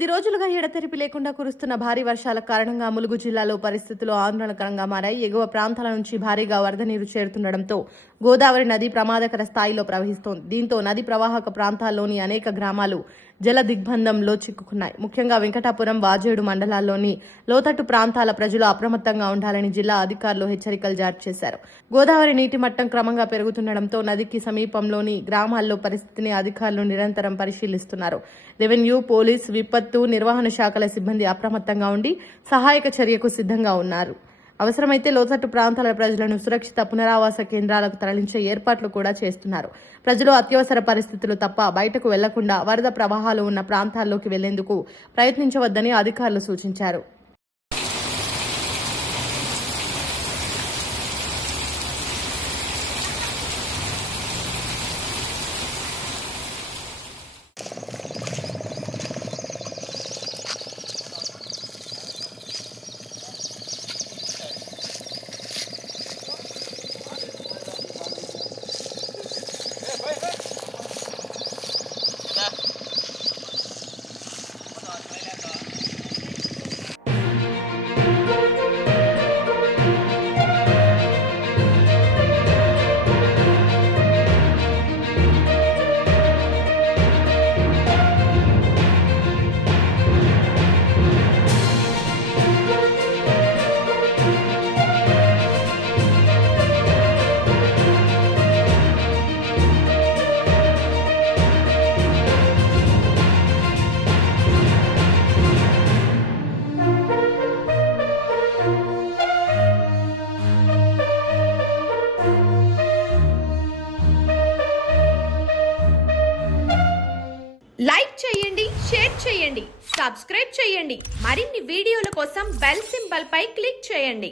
కొద్ది రోజులుగా ఎడతెరిపి లేకుండా కురుస్తున్న భారీ వర్షాల కారణంగా ములుగు జిల్లాలో పరిస్థితులు ఆందోళనకరంగా మారాయి. ఎగువ ప్రాంతాల నుంచి భారీగా వరద నీరు చేరుతుండటంతో గోదావరి నది ప్రమాదకర స్థాయిలో ప్రవహిస్తోంది. దీంతో నది ప్రవాహక ప్రాంతాల్లోని అనేక గ్రామాలు జల దిగ్బంధంలో చిక్కుకున్నాయి. ముఖ్యంగా వెంకటాపురం, వాజేడు మండలాల్లోని లోతట్టు ప్రాంతాల ప్రజలు అప్రమత్తంగా ఉండాలని జిల్లా అధికారులు హెచ్చరికలు జారీ చేశారు. గోదావరి నీటి మట్టం క్రమంగా పెరుగుతుండటంతో నదికి సమీపంలోని గ్రామాల్లో పరిస్థితిని అధికారులు నిరంతరం పరిశీలిస్తున్నారు. రెవెన్యూ, పోలీస్, విపత్తు నిర్వహణ శాఖల సిబ్బంది అప్రమత్తంగా ఉండి సహాయక చర్యకు సిద్ధంగా ఉన్నారు. అవసరమైతే లోతట్టు ప్రాంతాల ప్రజలను సురక్షిత పునరావాస కేంద్రాలకు తరలించే ఏర్పాట్లు కూడా చేస్తున్నారు. ప్రజలు అత్యవసర పరిస్థితులు తప్ప బయటకు వెళ్లకుండా వరద ప్రవాహాలు ఉన్న ప్రాంతాల్లోకి వెళ్లేందుకు ప్రయత్నించవద్దని అధికారులు సూచించారు. లైక్ చేయండి, షేర్ చేయండి, సబ్స్క్రైబ్ చేయండి. మరిన్ని వీడియోల కోసం బెల్ సింబల్ పై క్లిక్ చేయండి.